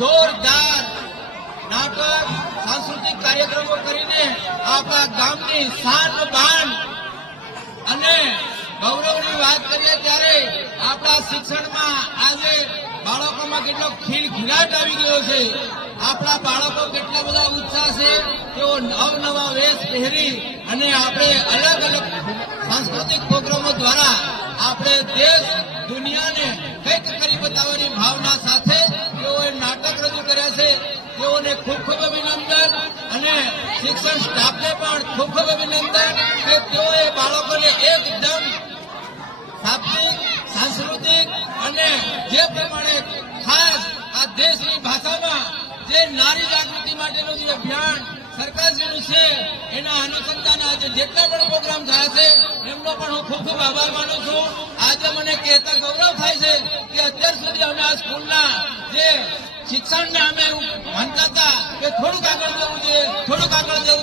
જોરદાર નાટક સાંસ્કૃતિક કાર્યક્રમો કરીને આપણા ગામની શાન બાન અને ગૌરવની વાત કરીએ ત્યારે આપણા શિક્ષણમાં આજે બાળકોમાં કેટલો ખીલખીલાટ આવી ગયો છે. આપણા બાળકો કેટલા બધા ઉત્સાહ છે. તેઓ નવા વેશ પહેરી અને આપણે અલગ અલગ સાંસ્કૃતિક પ્રોગ્રામો દ્વારા આપણે દેશ દુનિયાને કંઈક કરી બતાવવાની ભાવના સાથે તેઓએ નાટક રજૂ કર્યા છે. તેઓને ખૂબ ખૂબ અભિનંદન અને શિક્ષણ સ્ટાફને પણ ખૂબ ખૂબ અભિનંદન કે તેઓએ બાળકોને એકદમ શાબ્દિક સાંસ્કૃતિક અને જે પ્રમાણે ખાસ આ દેશની ભાષામાં જે નારી જાગૃતિ માટેનું જે અભિયાન સરકારશ્રીનું છે એના અનુસંધાને આજે જેટલા પણ પ્રોગ્રામ થયા છે એમનો પણ હું ખૂબ ખૂબ આભાર માનું છું. આજે મને કહેતા ગૌરવ થાય છે કે અત્યાર સુધી અમે આ સ્કૂલના જે શિક્ષણને અમે માનતા હતા કે થોડુંક આગળ જવું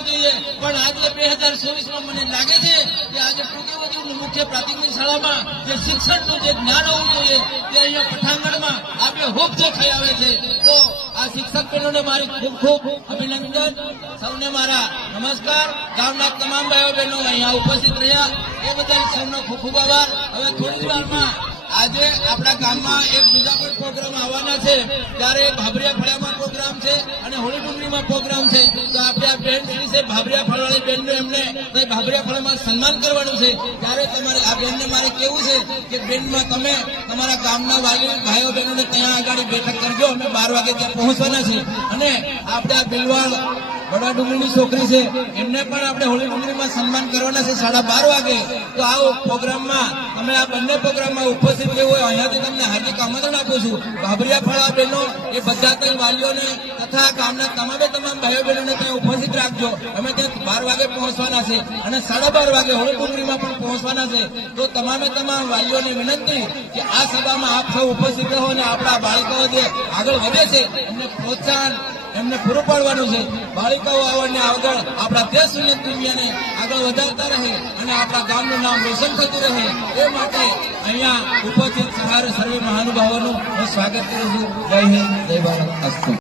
જોઈએ પણ આજે 2024માં મને લાગે છે કે આજે ટૂંકી વધુ મુખ્ય પ્રાથમિક શાળામાં જે શિક્ષણનું જે જ્ઞાન હોવું જોઈએ તે અહીંયા પઠાંગણમાં આપણે હૂબ દેખાઈ આવે છે. તો આ શિક્ષક બહેનોને મારી ખૂબ ખૂબ અભિનંદન. સૌને મારા નમસ્કાર. ગામના તમામ ભાઈઓ બહેનો અહીંયા ઉપસ્થિત રહ્યા એ બદલ સૌનો ખૂબ ખૂબ આભાર. હવે થોડી જ વારમાં આજે આપણા ગામમાં એક બીજા કોઈ પ્રોગ્રામ આવવાના છે. ત્યારે ભાભરિયા ફળિયામાં પ્રોગ્રામ છે અને હોળી ડુંગરીમાં પ્રોગ્રામ છે. તો આપણે આ બેન શ્રી છે ભાભરિયા ફળવાળી બેનનું એમને ભાભરિયા ફળિયામાં સન્માન કરવાનું છે. ત્યારે તમારે આ બેનને મારે કેવું છે કે બેનમાં તમે તમારા ગામના વાલી ભાઈઓ બહેનોને ત્યાં આગળ બેઠક કરજો. અમે 12 વાગે ત્યાં પહોંચવાના છીએ અને આપણે આ બિલવાડ બડા ડુંગરીની છોકરી છે એમને પણ આપણે હોળી ડુંગરીમાં સન્માન કરવાના છે 12:30 વાગે. તો આવો પ્રોગ્રામમાં તમે આ બંને પ્રોગ્રામમાં ઉપસ્થિત રહેવું હોય અહીંયાથી તમને હાર્દિક આમંત્રણ આપું છું. ભાભરિયા ફળવા બહેનો એ બધા ત્રણ વાલીઓને તથા ગામના તમામ ભાઈઓ બહેનોને ત્યાં ઉપસ્થિત રાખજો. અમે ત્યાં 12 વાગે પહોંચવાના છે અને 12:30 વાગે હોળી ડુંગરીમાં પણ પહોંચવાના છે. તો તમામ વાલીઓની વિનંતી કે આ સભામાં આપ સૌ ઉપસ્થિત રહો અને આપણા બાળકો જે આગળ વધે છે એમને પ્રોત્સાહન એમને પૂરું પાડવાનું છે. બાળકાઓ આવડને આગળ આપણા દેશ અને દુનિયાને આગળ વધારતા રહે અને આપણા ગામનું નામ રોશન થતું રહે એ માટે અહીંયા ઉપસ્થિત સર્વે મહાનુભાવોનું હું સ્વાગત કરું છું. જય હિન્દ, જય ભારત. અસ્તુ.